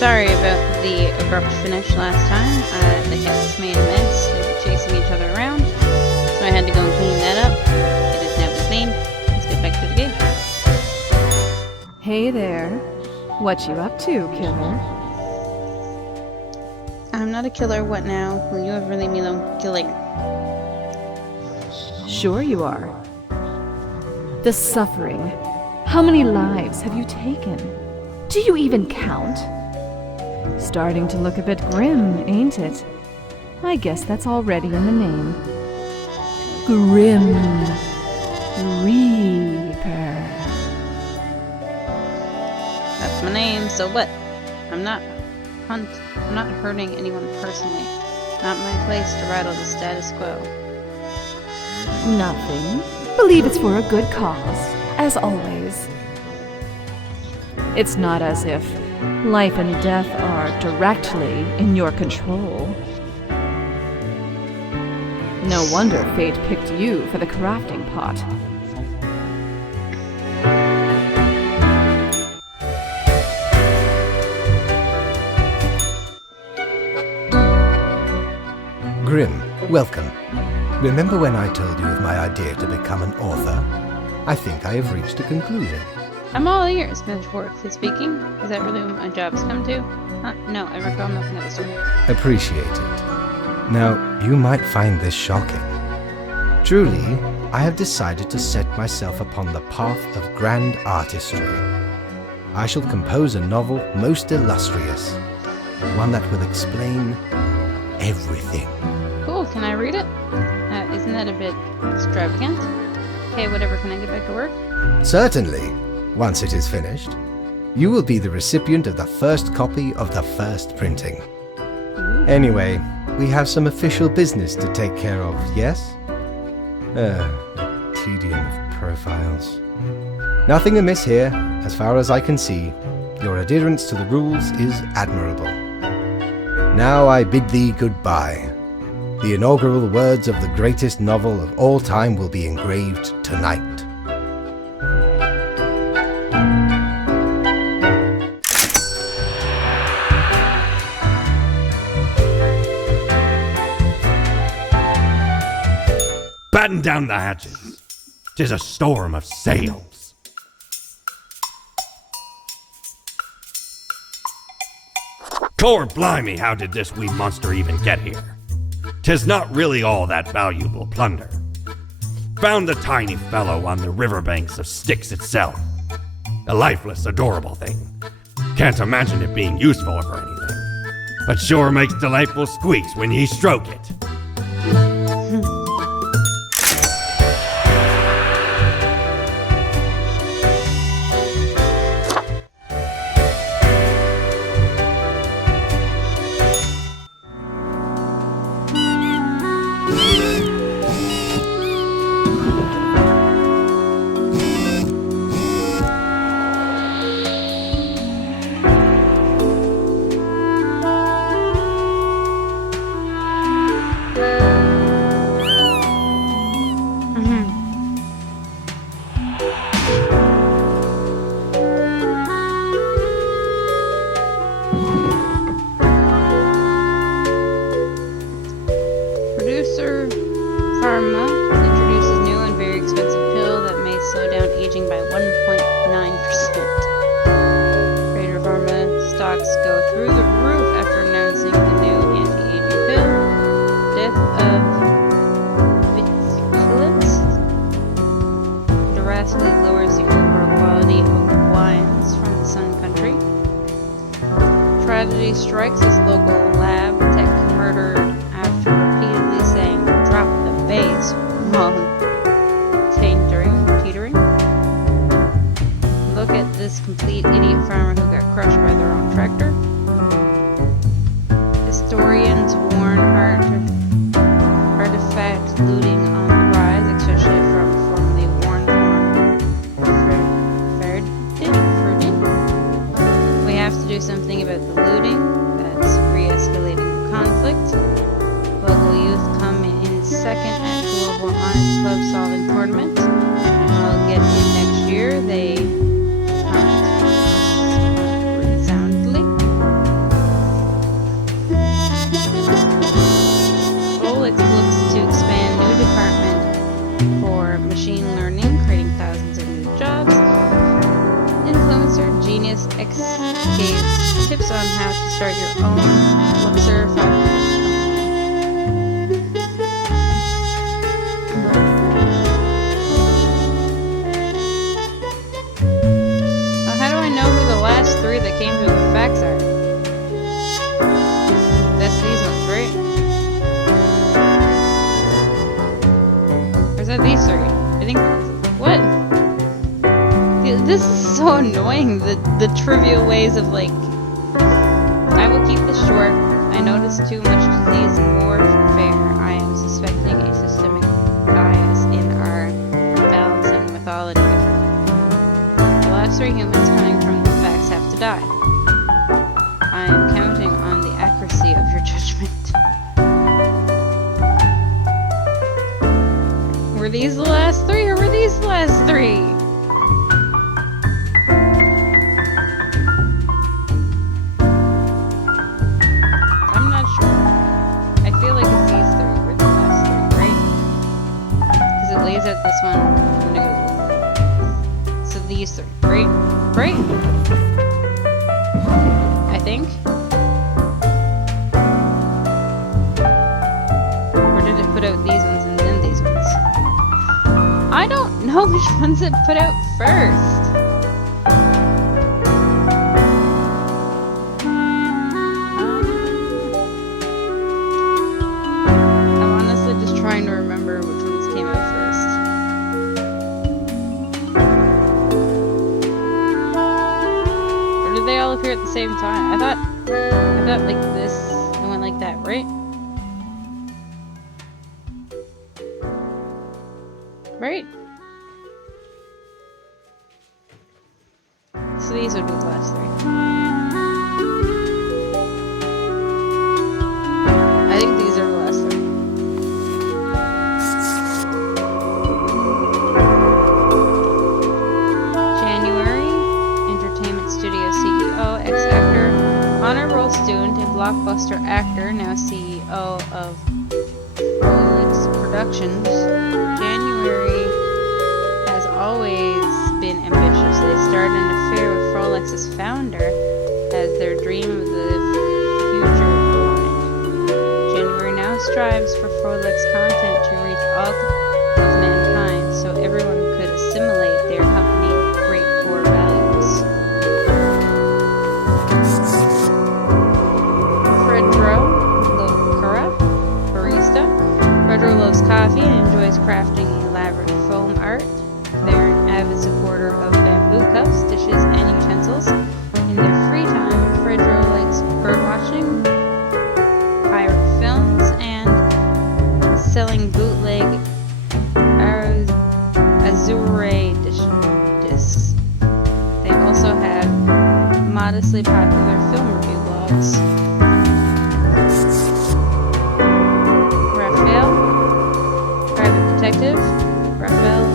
Sorry about the abrupt finish last time. The cats made a mess. They were chasing each other around, so I had to go and clean that up. It is now clean. Let's get back to the game. Hey there. What you up to, killer? I'm not a killer. What now? Will you ever leave me alone killing? Sure you are. The suffering. How many lives have you taken? Do you even count? Starting to look a bit grim, ain't it? I guess that's already in the name. Grim Reaper. That's my name, so what? I'm not hurting anyone personally. Not my place to rattle the status quo. Nothing. Believe it's for a good cause, as always. It's not as if life and death are directly in your control. No wonder fate picked you for the crafting pot. Grim, welcome. Remember when I told you of my idea to become an author? I think I have reached a conclusion. I'm all ears, metaphorically speaking. Is that really what my job's come to? No, I recall nothing of the sort. Appreciate it. Now, you might find this shocking. Truly, I have decided to set myself upon the path of grand artistry. I shall compose a novel most illustrious, one that will explain everything. Cool, can I read it? Isn't that a bit extravagant? Okay, whatever, can I get back to work? Certainly. Once it is finished, you will be the recipient of the first copy of the first printing. Anyway, we have some official business to take care of, yes? Tedium of profiles. Nothing amiss here, as far as I can see. Your adherence to the rules is admirable. Now I bid thee goodbye. The inaugural words of the greatest novel of all time will be engraved tonight. Batten down the hatches. 'Tis a storm of sails. Cor blimey, how did this wee monster even get here? 'Tis not really all that valuable plunder. Found the tiny fellow on the riverbanks of Styx itself. A lifeless, adorable thing. Can't imagine it being useful for anything. But sure makes delightful squeaks when ye stroke it. Producer Pharma introduces new and very expensive pill that may slow down aging by 1.9%. Trader Pharma stocks go through the roof after announcing the new anti-aging pill. Death of viticulants drastically lowers the overall quality of wines from the Sun Country. Tragedy strikes as local lab tech murdered after repeatedly saying "drop the bass" while teetering. Look at this complete idiot farmer who got crushed by their own tractor. Historians warn artifact looting on the rise, especially from formerly worn farm Verdun. We have to do something about the looting. That's re-escalating the conflict. Local youth come in second at Global Honors Club solving tournament. I'll get in next year. They hunt resoundingly. for machine learning, creating thousands of new jobs. Influencer Genius X gave tips on how to start your own Luxor 500 company. How do I know who the last three that came through the facts are? That's these ones, right? Or is that these three? I think. What? This is so annoying. The trivial ways of like. I will keep this short. I noticed too much disease and warfare. I am suspecting a systemic bias in our balancing mythology. The last three humans coming from the facts have to die. I am counting on the accuracy of your judgment. Were these the last three, or were these the last three? I'm not sure. I feel like it's these three were the last three, right? Because it lays out this one and it goes. So these three, right? Right? I think. Or did it put out these ones and then these ones? I don't know which ones it put out first. I'm honestly just trying to remember which ones came out first. Or did they all appear at the same time? I thought like this and went like that, right? Right? So these would be the last three. I think these are the last three. January, Entertainment Studio CEO, ex-actor, honor roll student, and blockbuster actor, now CEO of Rolex Productions. January has always been ambitious. They started an affair with Rolex's founder as their dream of the future aligned. January now strives for Rolex content to reach all of mankind so everyone could assimilate their company great core values. Fredro Locura, barista. Fredro loves coffee and enjoys crafting elaborate foam art. They're an avid supporter of bamboo cups, dishes, and utensils. In their free time, Fredro likes birdwatching, pirate films, and selling bootleg Azure discs. They also have modestly popular film review blogs. Raphael, private detective. Raphael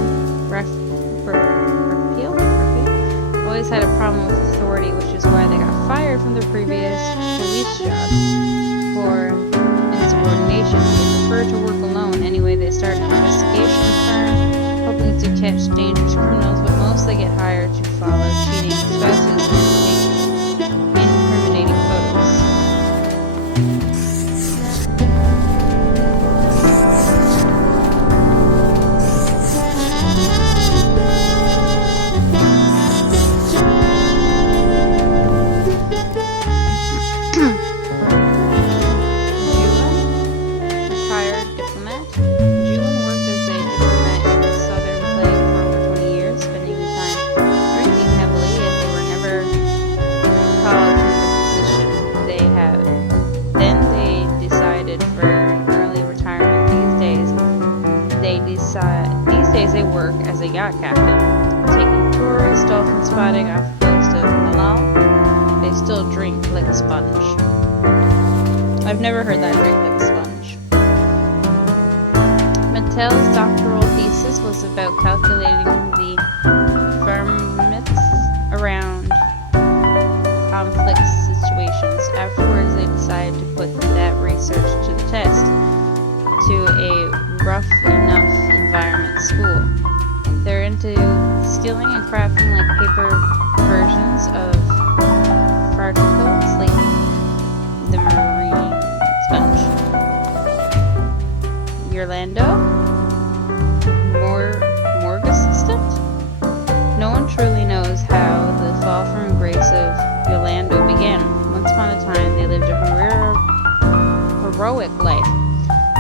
always had a problem with authority, which is why they got fired from their previous police job for insubordination. They prefer to work alone. Anyway, they start an investigation firm, hoping to catch dangerous criminals, but mostly get hired to follow cheating spouses and take incriminating photos. These days they work as a yacht captain, taking tourists dolphin spotting off the coast of Malal. They still drink like a sponge. I've never heard that, drink like a sponge. Mattel's doctoral thesis was about calculating the Fermats around complex situations. Afterwards, they decided to put that research to the test. To a rough enough environment into stealing and crafting like paper versions of particles, like the marine sponge. Yolando? Morgue assistant? No one truly knows how the fall from grace of Yolando began. Once upon a time, they lived a heroic life,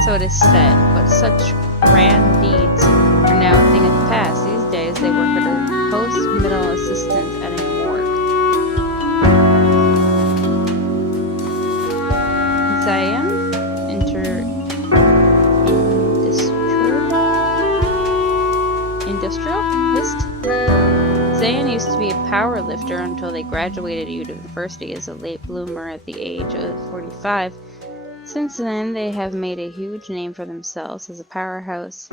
so it is said, but such grand deeds are now a thing of the past. These days, they work as a post-middle assistant at a morgue. Zion? Industrialist? Zayn used to be a power lifter until they graduated university as a late bloomer at the age of 45. Since then, they have made a huge name for themselves as a powerhouse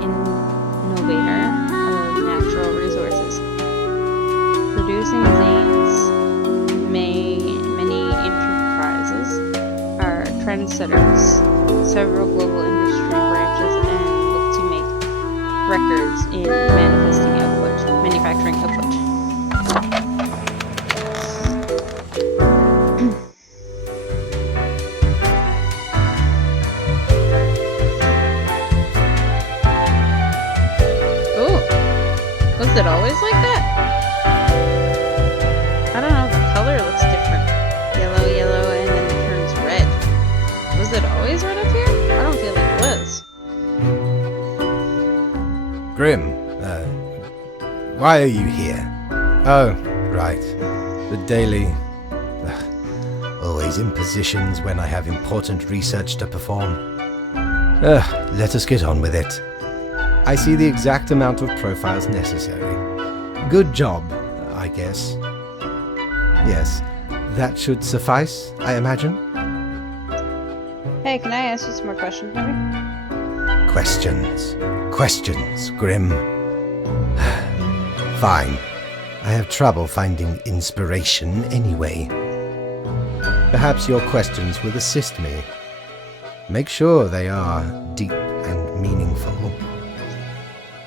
innovator of natural resources. Producing Zayn's many enterprises are trendsetters, several global industry branches, and look to make records in manufacturing output. Was it always like that? I don't know, the color looks different. Yellow, and then it turns red. Was it always red up here? I don't feel like it was. Grim, why are you here? Oh, right. The daily... always in positions when I have important research to perform. Let us get on with it. I see the exact amount of profiles necessary. Good job, I guess. Yes, that should suffice, I imagine. Hey, can I ask you some more questions, maybe? Questions, Grim. Fine. I have trouble finding inspiration anyway. Perhaps your questions will assist me. Make sure they are deep and meaningful.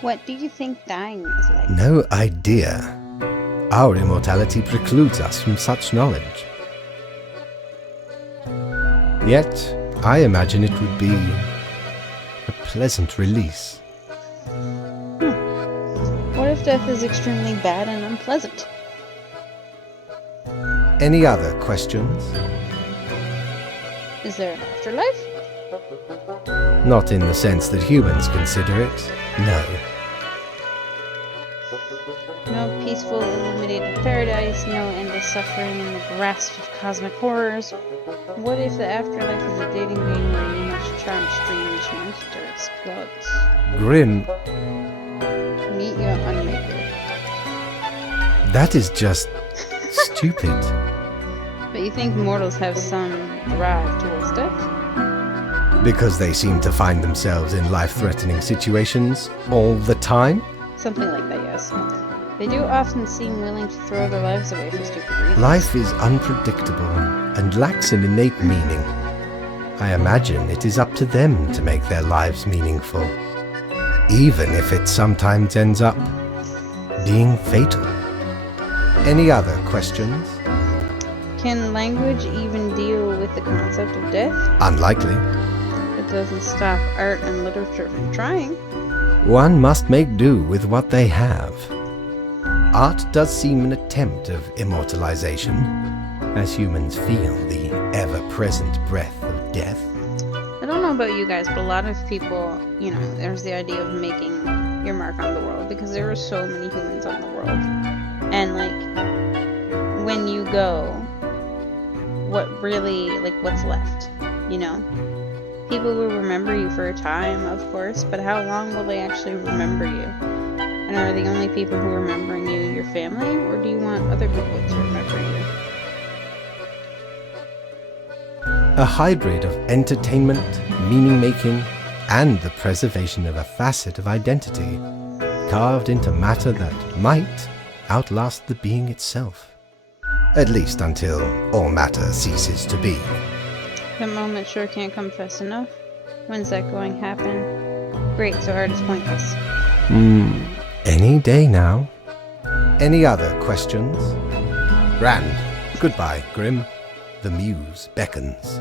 What do you think dying is like? No idea. Our immortality precludes us from such knowledge. Yet, I imagine it would be a pleasant release. What if death is extremely bad and unpleasant? Any other questions? Is there an afterlife? Not in the sense that humans consider it, no. No peaceful, illuminated paradise, no endless suffering in the grasp of cosmic horrors. What if the afterlife is a dating game where you must charm strange monsters, gods? Grim, Meet your unmaker. that is just stupid. But you think mortals have some drive towards death? Because they seem to find themselves in life-threatening situations all the time? Something like that, yes. They do often seem willing to throw their lives away for stupid reasons. Life is unpredictable and lacks an innate meaning. I imagine it is up to them to make their lives meaningful, even if it sometimes ends up being fatal. Any other questions? Can language even deal with the concept of death? Unlikely. It doesn't stop art and literature from trying. One must make do with what they have. Art does seem an attempt of immortalization, as humans feel the ever-present breath of death. I don't know about you guys, but a lot of people, there's the idea of making your mark on the world because there are so many humans on the world. And, when you go, what's left, People will remember you for a time, of course, but how long will they actually remember you? And are the only people who are remembering you your family, or do you want other people to remember you? A hybrid of entertainment, meaning-making, and the preservation of a facet of identity, carved into matter that might outlast the being itself. At least until all matter ceases to be. That moment sure can't come fast enough. When's that going to happen? Great, so art is pointless. Any day now. Any other questions? Grand. Goodbye, Grim. The muse beckons.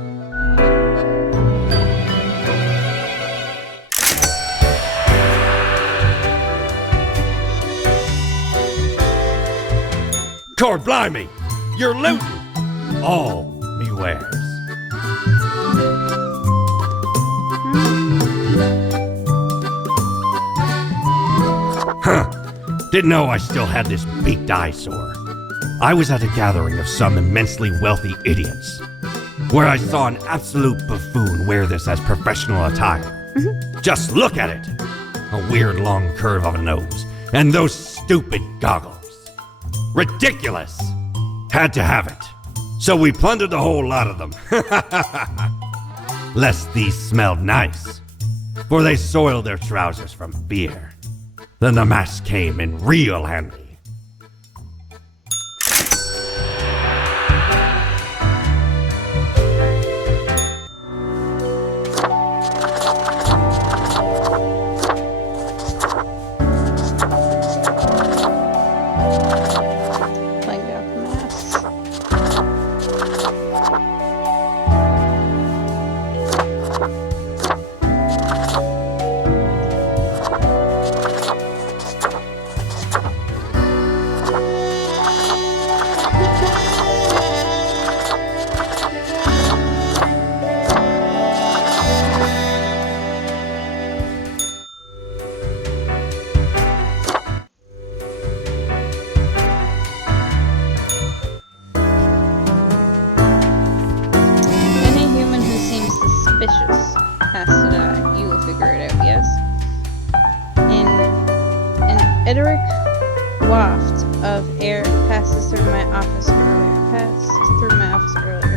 Cord blimey! You're looting all me wares. Huh. Didn't know I still had this beaked eyesore. I was at a gathering of some immensely wealthy idiots, where I saw an absolute buffoon wear this as professional attire. Just look at it! A weird long curve of a nose, and those stupid goggles. Ridiculous! Had to have it. So we plundered the whole lot of them. Lest these smelled nice, for they soiled their trousers from fear. Then the mask came in real handy. Playing out the masks. Any human who seems suspicious has to die. You will figure it out, yes? An ederic waft of air passes through my office earlier.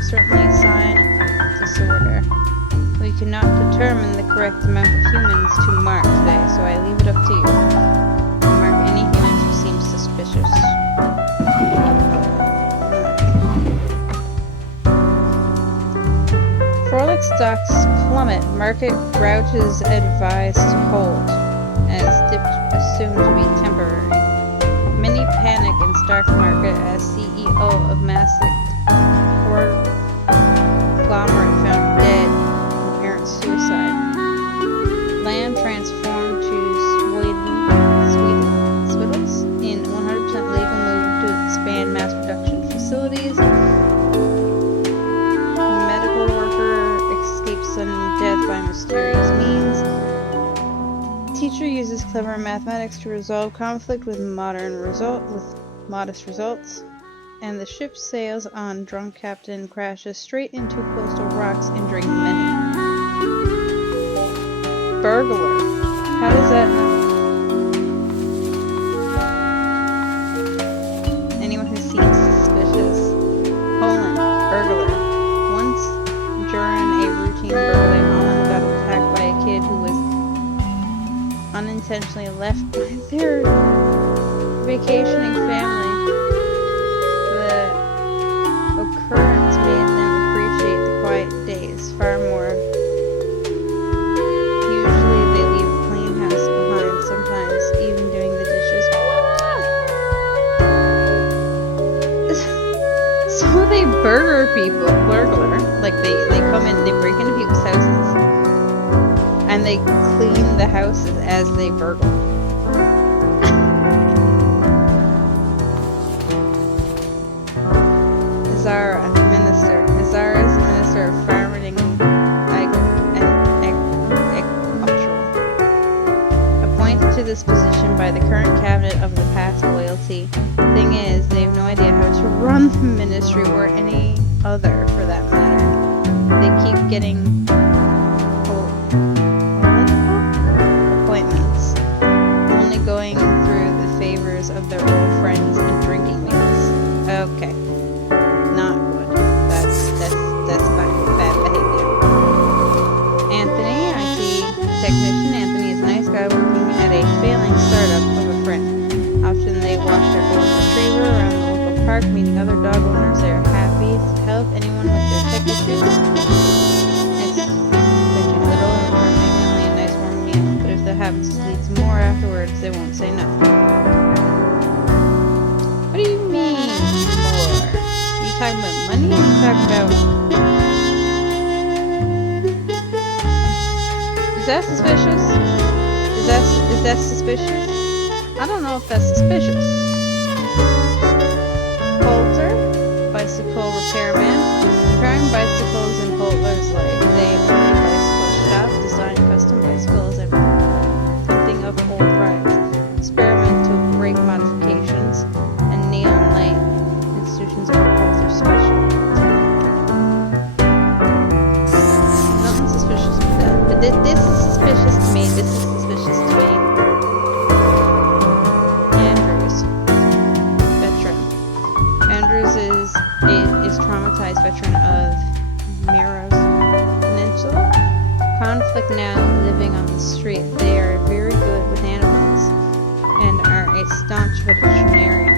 Certainly a sign of disorder. We cannot determine the correct amount of humans to mark today, so I leave it up to you. Mark any humans who seem suspicious. Frolic stocks plummet. Market grouches advised to hold, as dip assumed to be temporary. Many panic in Stark Market as CEO of Massic conglomerate found dead in apparent suicide. Land transformed to Swiddles in 100% legal move to expand mass production facilities. Medical worker escapes sudden death by mysterious means. Teacher uses clever mathematics to resolve conflict with modest results. And the ship sails on. Drunk captain crashes straight into coastal rocks, injuring many. Burglar. How does that know? Anyone who seems suspicious. Burglar. Once during a routine burglary, Holland got attacked by a kid who was unintentionally left by their vacationing family. The occurrence made them appreciate the quiet days far more. Usually they leave a clean house behind, sometimes even doing the dishes. So they burglar. Like they come in, they break into people's houses, and they clean the houses as they burgle. Azara is Minister of Farming and Agriculture. Appointed to this position by the current cabinet of the past loyalty. Thing is, they have no idea how to run the ministry or any other for that matter. They keep getting appointments, only going through the favors of their old friends and drinking meals. Okay. Not good. That's bad behavior. Anthony, IT technician. Anthony is a nice guy working at a failing startup of a friend. Often they walk their golden retriever around the local park, meeting other dog owners. They are happy to help anyone with their tech issues. Expecting little and returning only a nice warm meal. But if they have once leads more afterwards, they won't say no. What do you mean, more? Are you talking about money or are you talking about... Is that suspicious? Is that suspicious? I don't know if that's suspicious. Coulter, bicycle repairman. Repairing bicycles in Coulter's like they only bicycle shop, design custom bicycles and printing of old rides, experimental brake modifications, and neon light institutions are Coulter specialty. Nothing suspicious with that, but this is suspicious to me. This is suspicious to me. Andrews is traumatized veteran of Miros Peninsula. Conflict now living on the street. They are very good with animals and are a staunch vegetarian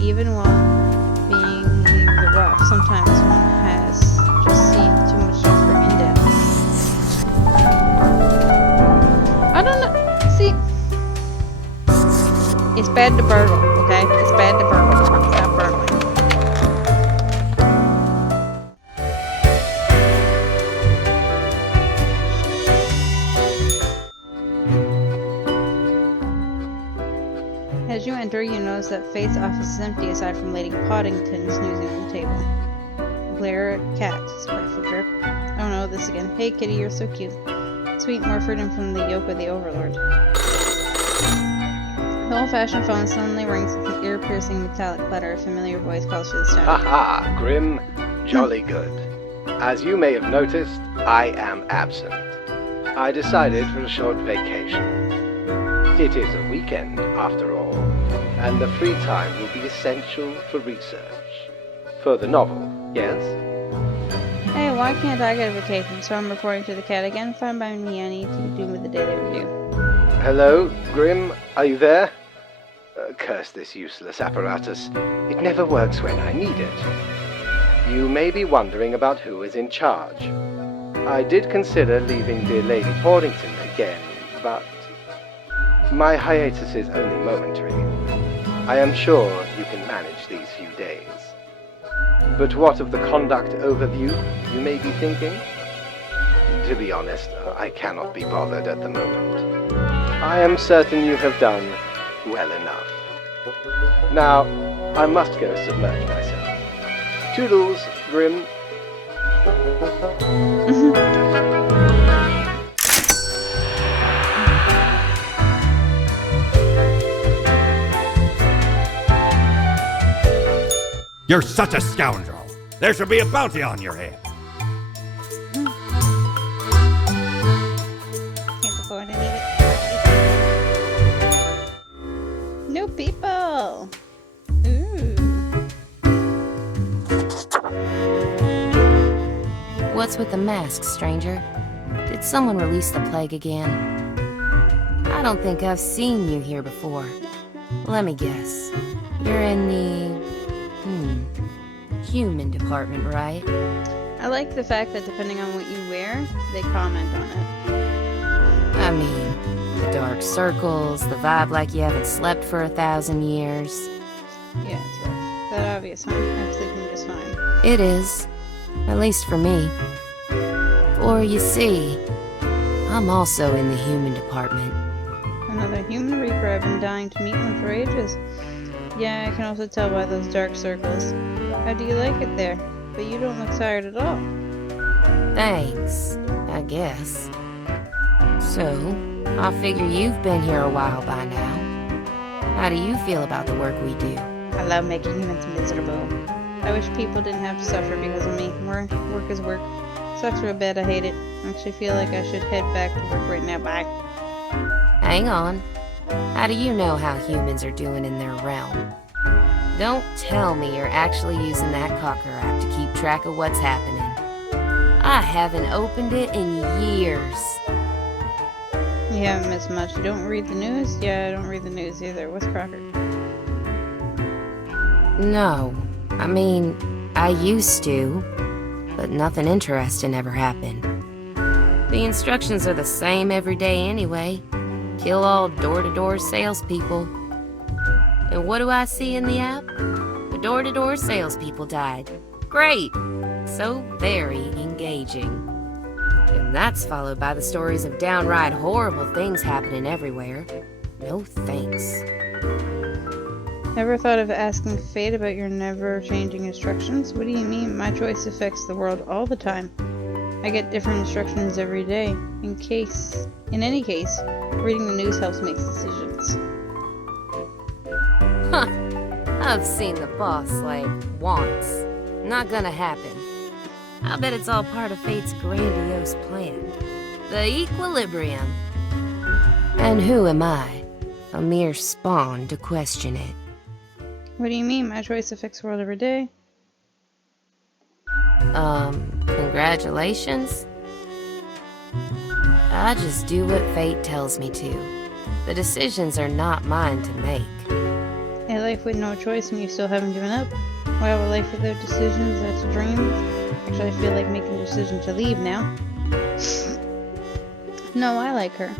even while being the rough. Sometimes one has just seen too much suffering in death. I don't know. See, it's bad to burgle, okay? It's bad to burgle. Stop burgling. As you enter, you notice that Faith's office is empty aside from Lady Poddington snoozing on the table. Glare at cat, spiteful jerk. Oh no, this again. Hey kitty, you're so cute. Sweet more freedom from the yoke of the overlord. The old-fashioned phone suddenly rings with an ear-piercing metallic clatter. A familiar voice calls to the staff. Haha, Grim, jolly good. As you may have noticed, I am absent. I decided for a short vacation. It is a weekend, after all, and the free time will be essential for research. For the novel, yes? Hey, why can't I get a vacation? So I'm reporting to the cat again. Fine by me, I need to do with the daily review. Hello, Grim, are you there? Curse this useless apparatus. It never works when I need it. You may be wondering about who is in charge. I did consider leaving dear Lady Poddington again, but my hiatus is only momentary. I am sure you can manage these few days. But what of the conduct overview, you may be thinking? To be honest, I cannot be bothered at the moment. I am certain you have done well enough. Now, I must go submerge myself. Toodles, Grim. You're such a scoundrel. There should be a bounty on your head. Can't afford any of it. No people. Ooh. What's with the mask, stranger? Did someone release the plague again? I don't think I've seen you here before. Let me guess. You're in the... human department, right? I like the fact that depending on what you wear, they comment on it. I mean, the dark circles, the vibe like you haven't slept for 1,000 years. Yeah, it's rough. That obvious, huh? I'm sleeping just fine. It is. At least for me. For you see, I'm also in the human department. Another human reaper. I've been dying to meet one for ages. Yeah, I can also tell by those dark circles. How do you like it there? But you don't look tired at all. Thanks, I guess. So, I figure you've been here a while by now. How do you feel about the work we do? I love making humans miserable. I wish people didn't have to suffer because of me. Work is work. Sucks real bad, I hate it. I actually feel like I should head back to work right now. Bye. Hang on. How do you know how humans are doing in their realm? Don't tell me you're actually using that Cocker app to keep track of what's happening. I haven't opened it in years. You haven't missed much. You don't read the news? Yeah, I don't read the news either. What's Crocker? No. I mean, I used to, but nothing interesting ever happened. The instructions are the same every day anyway. Kill all door-to-door salespeople. And what do I see in the app? The door-to-door salespeople died. Great! So very engaging. And that's followed by the stories of downright horrible things happening everywhere. No thanks. Ever thought of asking fate about your never-changing instructions? What do you mean? My choice affects the world all the time. I get different instructions every day. In any case, reading the news helps make decisions. Huh. I've seen the boss, like, once. Not gonna happen. I bet it's all part of fate's grandiose plan. The equilibrium. And who am I? A mere spawn to question it. What do you mean? My choice affects the world every day. Congratulations? I just do what fate tells me to. The decisions are not mine to make. A life with no choice and you still haven't given up? Wow, a life without decisions, that's a dream. Actually, I feel like making a decision to leave now. No, I like her.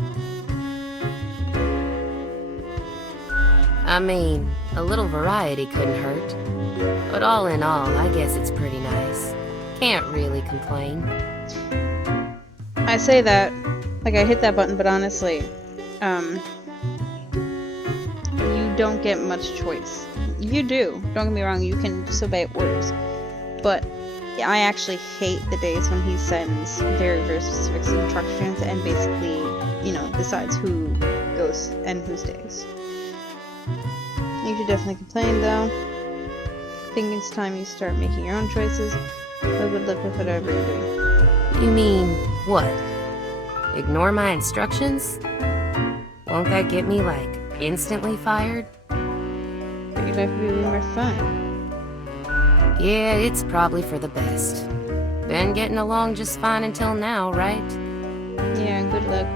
I mean, a little variety couldn't hurt. But all in all, I guess it's pretty nice. Can't really complain. I say that, like I hit that button, but honestly, you don't get much choice. You do. Don't get me wrong, you can disobey orders. But I actually hate the days when he sends very, very specific instructions and basically, decides who goes and who stays. You should definitely complain though. I think it's time you start making your own choices. I would live with whatever you're doing. You mean, what? Ignore my instructions? Won't that get me, like, instantly fired? But your life would be more fun. Yeah, it's probably for the best. Been getting along just fine until now, right? Yeah, good luck.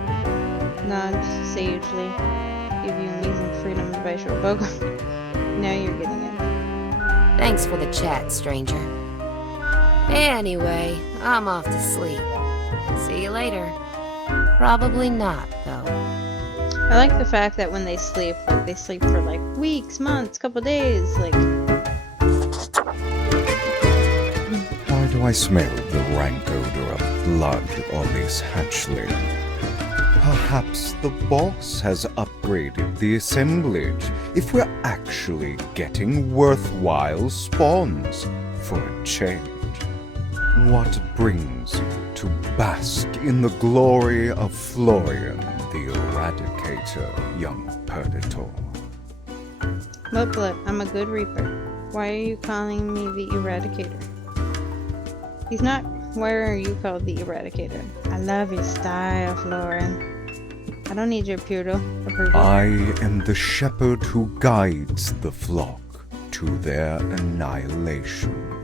Nod sagely. Give you amazing freedom to buy short bogo. Now you're getting it. Thanks for the chat, stranger. Anyway, I'm off to sleep. See you later. Probably not, though. I like the fact that when they sleep for like weeks, months, couple days, like. Why do I smell the rank odor of blood on this hatchling? Perhaps the boss has upgraded the assemblage if we're actually getting worthwhile spawns for a change. What brings you to bask in the glory of Florian the Eradicator, young Purgator? Look, I'm a good reaper. Why are you calling me the Eradicator? He's not. Why are you called the Eradicator? I love your style, Florian. I don't need your approval. I am the shepherd who guides the flock to their annihilation.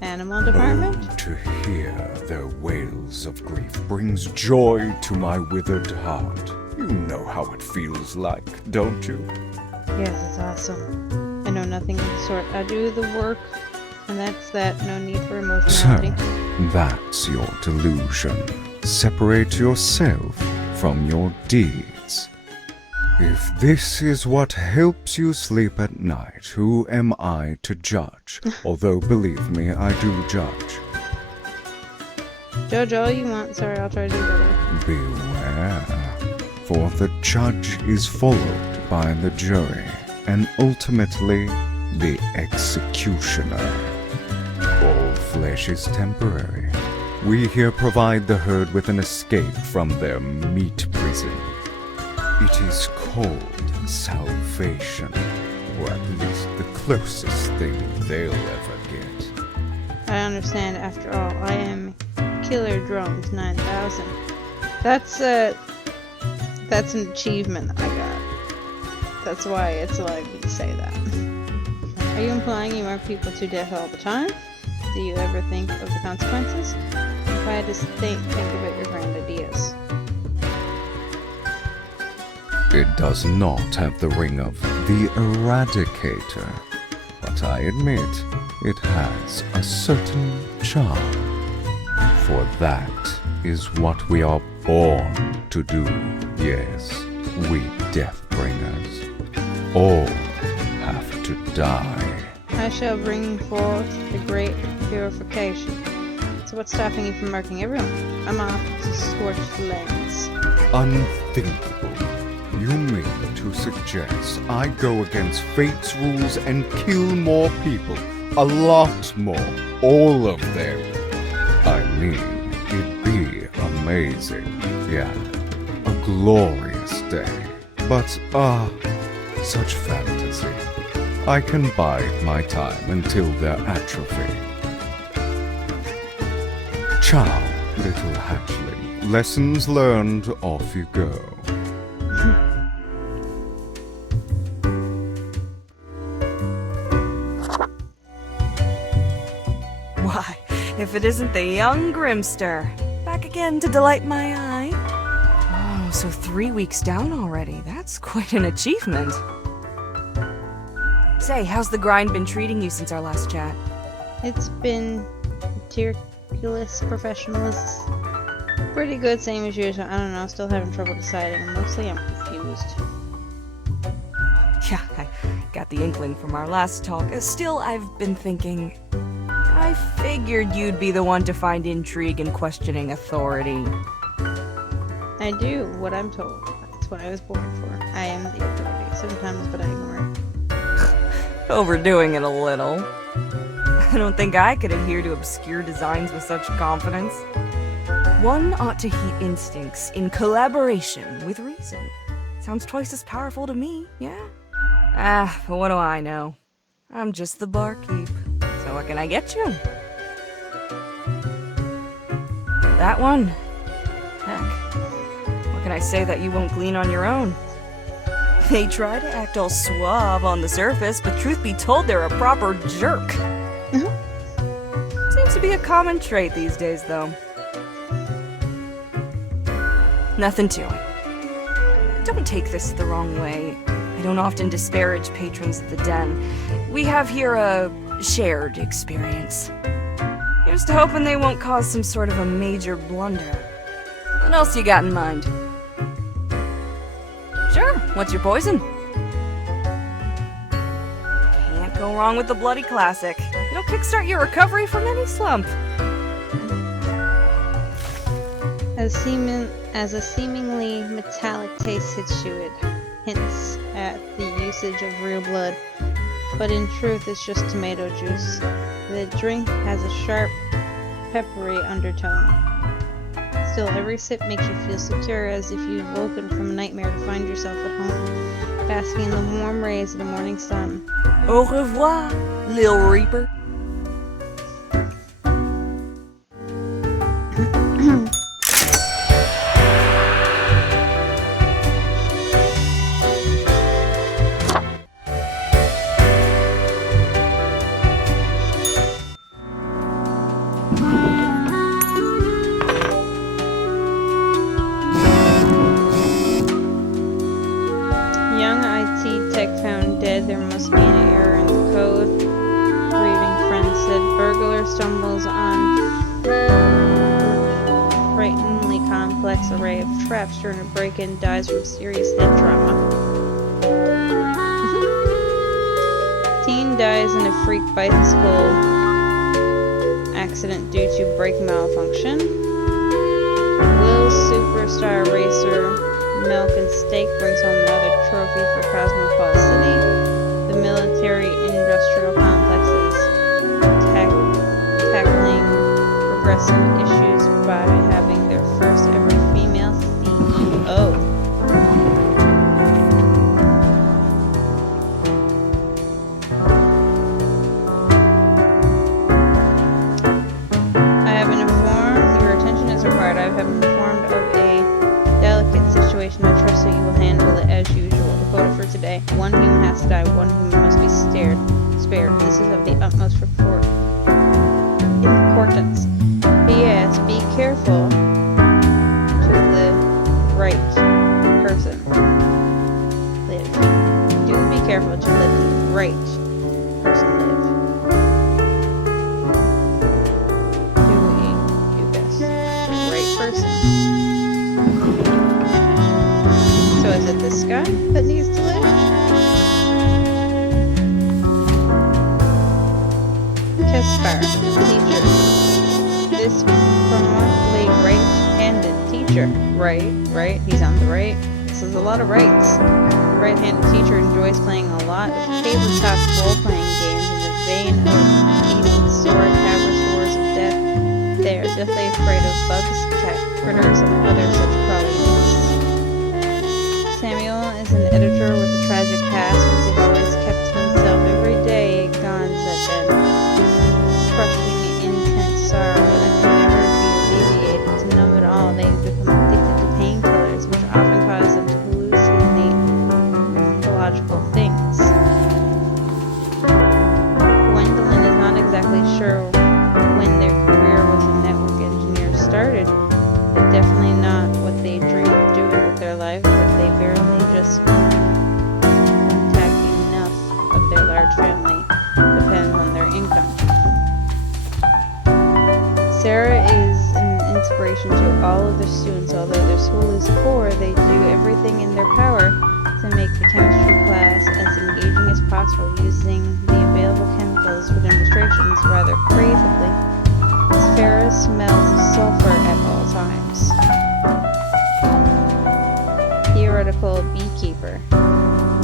Animal department? Oh, to hear their wails of grief brings joy to my withered heart. You know how it feels like, don't you? Yes, it's awesome. I know nothing of the sort. I do the work, and that's that. No need for emotionality. So, that's your delusion. Separate yourself from your deeds. If this is what helps you sleep at night, who am I to judge? Although, believe me, I do judge. Judge all you want. Sorry, I'll try to do better. Beware, for the judge is followed by the jury, and ultimately the executioner. All flesh is temporary. We here provide the herd with an escape from their meat prison. It is called salvation, or at least the closest thing they'll ever get. I understand. After all, I am Killer Drones 9000. That's an achievement I got. That's why it's allowed me to say that. Are you implying you mark people to death all the time? Do you ever think of the consequences? If I had to think about your grand ideas. It does not have the ring of the Eradicator, but I admit it has a certain charm. For that, is what we are born to do. Yes, we Deathbringers all have to die. I shall bring forth the great purification. So what's stopping you from marking everyone? I'm off to scorch the lands. Unthinkable. You mean to suggest I go against fate's rules and kill more people? A lot more. All of them. I mean, it'd be amazing. Yeah. A glorious day. But, such fantasy. I can bide my time until their atrophy. Ciao, little hatchling. Lessons learned, off you go. Why, if it isn't the young Grimster. Back again to delight my eye. Oh, so 3 weeks down already. That's quite an achievement. Say, how's the grind been treating you since our last chat? It's been meticulous professionalist. Pretty good, same as usual. I don't know, still having trouble deciding. Mostly I'm confused. Yeah, I got the inkling from our last talk. Still, I've been thinking... I figured you'd be the one to find intrigue in questioning authority. I do what I'm told. That's what I was born for. I am the authority sometimes, but I ignore it. Overdoing it a little. I don't think I could adhere to obscure designs with such confidence. One ought to heed instincts in collaboration with reason. Sounds twice as powerful to me, yeah? But what do I know? I'm just the barkeep. So what can I get you? That one? Heck. What can I say that you won't glean on your own? They try to act all suave on the surface, but truth be told, they're a proper jerk. Seems to be a common trait these days, though. Nothing to it. Don't take this the wrong way. I don't often disparage patrons of the den. We have here a shared experience. Here's to hoping they won't cause some sort of a major blunder. What else you got in mind? Sure, what's your poison? Can't go wrong with the bloody classic. It'll kickstart your recovery from any slump. As a seemingly metallic taste hits you, it hints at the usage of real blood, but in truth it's just tomato juice. The drink has a sharp, peppery undertone. Still, every sip makes you feel secure, as if you'd woken from a nightmare to find yourself at home, basking in the warm rays of the morning sun. Au revoir, Lil Reaper. Young IT tech found dead. There must be an error in the code. Grieving friend said burglar stumbles on frighteningly complex array of traps during a break-in, dies from serious head trauma. Teen dies in a freak bicycle accident due to brake malfunction. Will superstar racer Milk and Steak brings home another trophy for Cosmopol City. The military-industrial complex is tackling progressive issues by having their first ever female CEO. I have been informed, your attention is required. I have been informed of a delicate situation. I trust that you will handle it as usual. The quota for today: one human has to die, one human must be spared. This is of the utmost importance. P.S. Be careful to the right person. Live. Do be careful to let the right person live. Do we do best? The right person is it this guy that needs to live? Caspar, teacher. This promptly right-handed teacher. Right, he's on the right. This is a lot of rights. The right-handed teacher enjoys playing a lot of tabletop role-playing games in the vein of Ethan Sword, Tavern's Wars of Death. They are deathly afraid of bugs, cat critters, and other such crawly beasts. Samuel is an editor with a tragic past, as he's always kept to himself. Every day gnaws at them, crushing intense sorrow that can never be alleviated. To numb it all, they become addicted to painkillers, which often cause them to hallucinate mythological things. Gwendolyn is not exactly sure when their career as a network engineer started, but definitely not what they dreamed of doing with their lives, but they barely just contacting enough of their large family depends on their income. Sarah is an inspiration to all of the students. Although their school is poor, they do everything in their power to make the chemistry class as engaging as possible, using the available chemicals for demonstrations rather creatively. Farah smells of sulfur at all times. Theoretical beekeeper.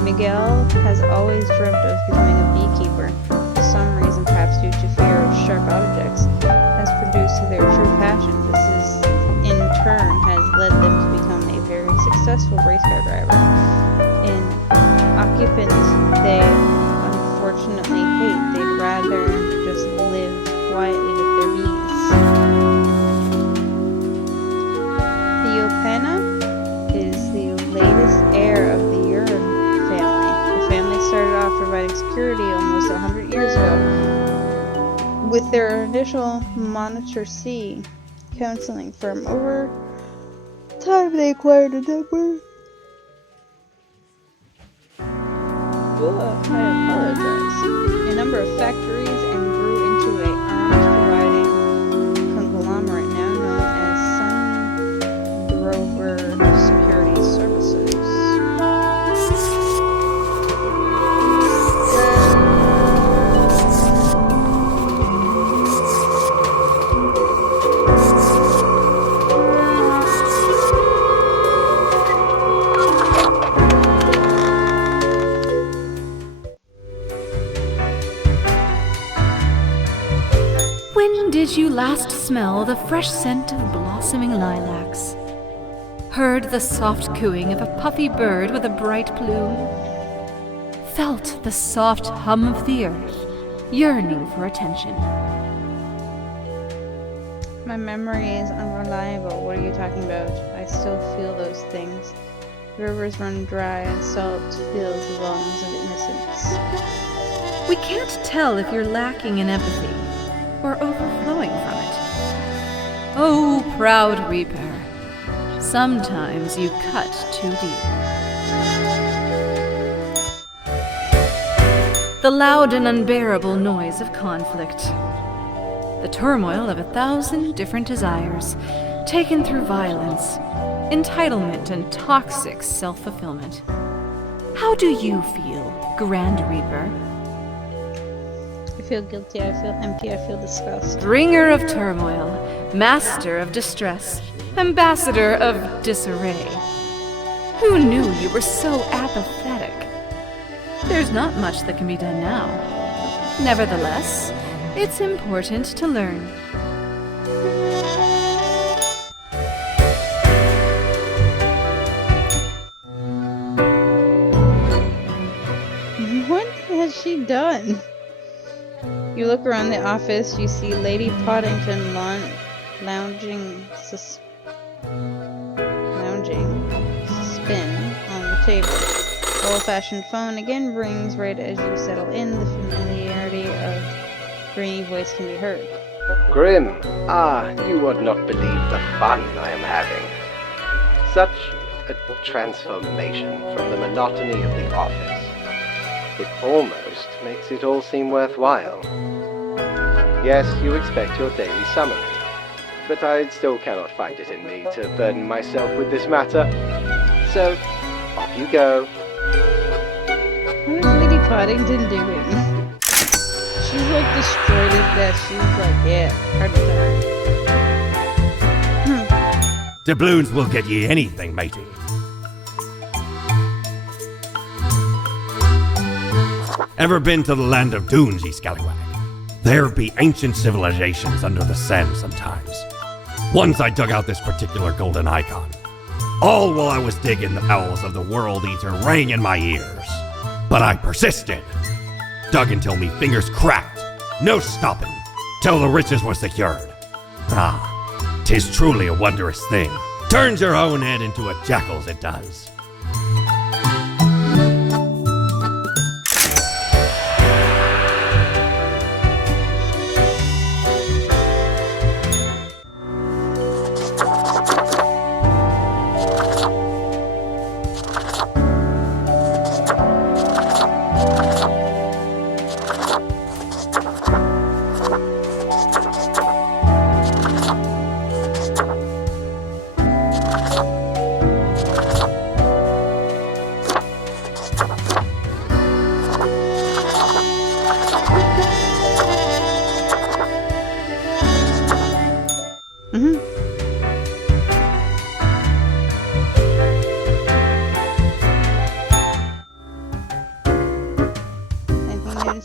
Miguel has always dreamt of becoming a beekeeper. For some reason, perhaps due to fear of sharp objects, has produced their true passion. This is, in turn, has led them to become a very successful race car driver. An occupant they unfortunately hate. They'd rather just live quietly with their bees. Theopena is the latest heir of the Urine family. The family started off providing security almost 100 years ago, with their initial Monitor C counseling firm. Over time, they acquired a number. I apologize. A number of factories and grew into a arms-providing conglomerate now known as Sun Drover Security Services. When did you last smell the fresh scent of blossoming lilacs? Heard the soft cooing of a puffy bird with a bright plume? Felt the soft hum of the earth, yearning for attention? My memory is unreliable. What are you talking about? I still feel those things. Rivers run dry and salt fills the lungs of innocence. We can't tell if you're lacking in empathy or overflowing from it. Oh, proud reaper, sometimes you cut too deep. The loud and unbearable noise of conflict. The turmoil of 1,000 different desires, taken through violence, entitlement, and toxic self-fulfillment. How do you feel, Grand Reaper? I feel guilty, I feel empty, I feel disgust. Bringer of turmoil, master of distress, ambassador of disarray. Who knew you were so apathetic? There's not much that can be done now. Nevertheless, it's important to learn. What has she done? You look around the office, you see Lady Poddington lounging spin on the table. The old-fashioned phone again rings right as you settle in. The familiarity of grainy voice can be heard. Grim, you would not believe the fun I am having. Such a transformation from the monotony of the office. It almost makes it all seem worthwhile. Yes, you expect your daily summary, but I still cannot find it in me to burden myself with this matter. So, Off you go. What is Lady Poddington doing? She's like destroyed at that. She's like, yeah, hard to die. Doubloons will get ye anything, matey. Ever been to the land of dunes, ye scallywag? There be ancient civilizations under the sand sometimes. Once I dug out this particular golden icon. All while I was digging, the bowels of the World Eater rang in my ears. But I persisted. Dug until me fingers cracked. No stopping. Till the riches were secured. Ah, 'tis truly a wondrous thing. Turns your own head into a jackal's, it does.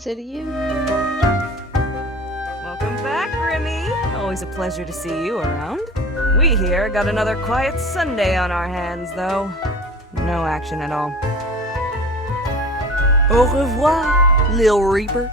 To you. Welcome back, Grimmy. Always a pleasure to see you around. We here got another quiet Sunday on our hands, though. No action at all. Au revoir, Lil Reaper.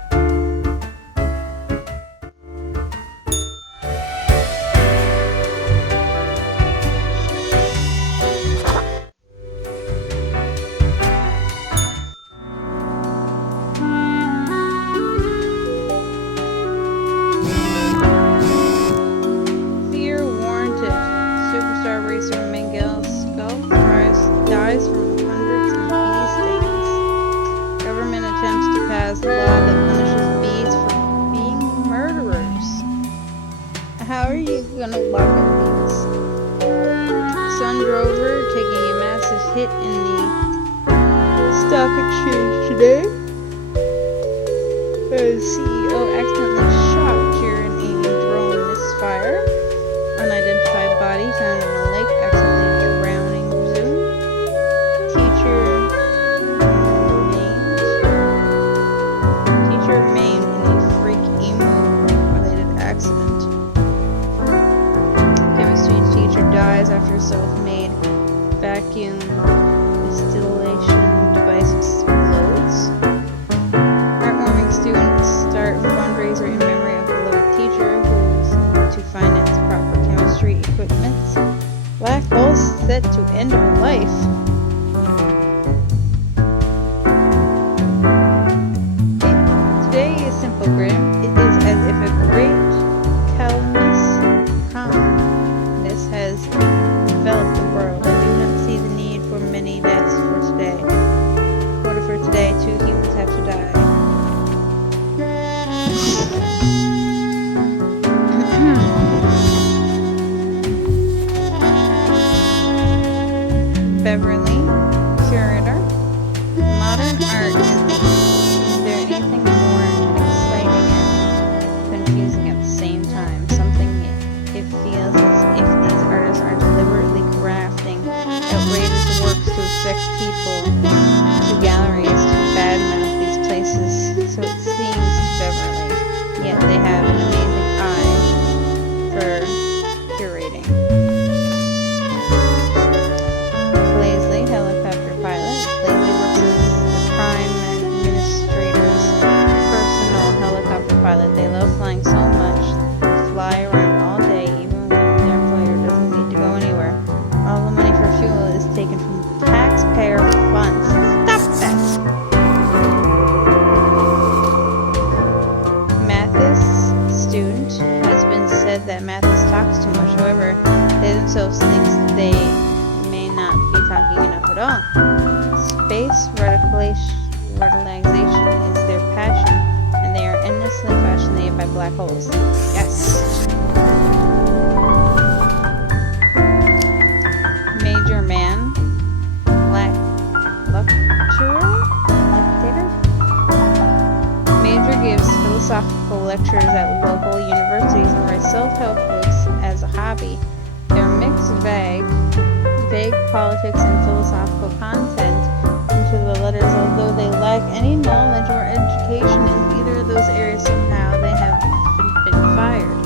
Dies from hundreds of bee stings. Government attempts to pass a law that punishes bees for being murderers. How are you gonna lock up bees? Sun Drover taking a massive hit in the stock exchange today. The CEO accidentally shot during a drone misfire. Unidentified body found in a lake, accidentally drowning, presumed. Teacher maimed in a freak emo-related accident. Chemistry teacher dies after self-made vacuum distillation device explodes. Heartwarming students start fundraiser in memory of beloved teacher who's to finance proper chemistry equipment. Black holes set to end our life. Today is simple, Grim. It is as if a great calmness has enveloped the world. I do not see the need for many deaths for today. Quota for today, 2 humans have to die. Beverly, curator. Modern art is there anything more exciting and confusing at the same time? Something it feels as if these artists are deliberately crafting outrageous works to affect people, to galleries, to badmouth these places. So it seems to Beverly. Yet they have an amazing eye for curating. Blaisley, helicopter pilot. Blaisley works as the Prime Administrator's personal helicopter pilot. They love flying so much, they fly around all day, even when their employer doesn't need to go anywhere. All the money for fuel is taken from taxpayer funds. Stop that! Mathis, student, has been said that Mathis talks too much. However, they themselves think they may not be talking enough at all. Space radicalization is their passion, and they are endlessly fascinated by black holes. Yes. Major Man, philosophical lectures at local universities and write self-help books as a hobby. Their mixed vague politics and philosophical content into the letters, although they lack any knowledge or education in either of those areas. Somehow they have been fired.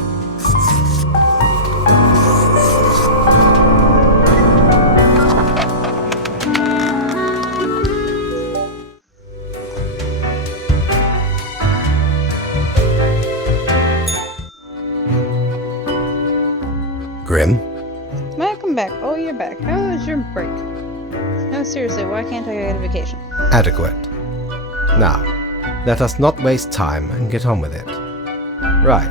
Grim? Welcome back. Oh, you're back. How was your break? No, seriously, why can't I get a vacation? Adequate. Now, let us not waste time and get on with it. Right.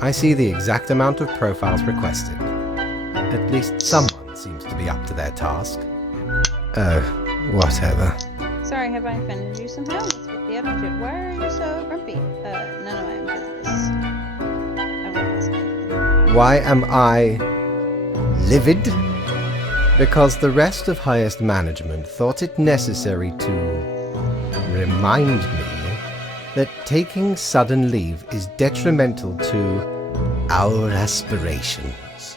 I see the exact amount of profiles requested. At least someone seems to be up to their task. Oh, whatever. Sorry, have I offended you somehow? What's with the attitude? Why are you so grumpy? None of my business. I won't ask anything. Why am I livid? Because the rest of highest management thought it necessary to remind me that taking sudden leave is detrimental to our aspirations.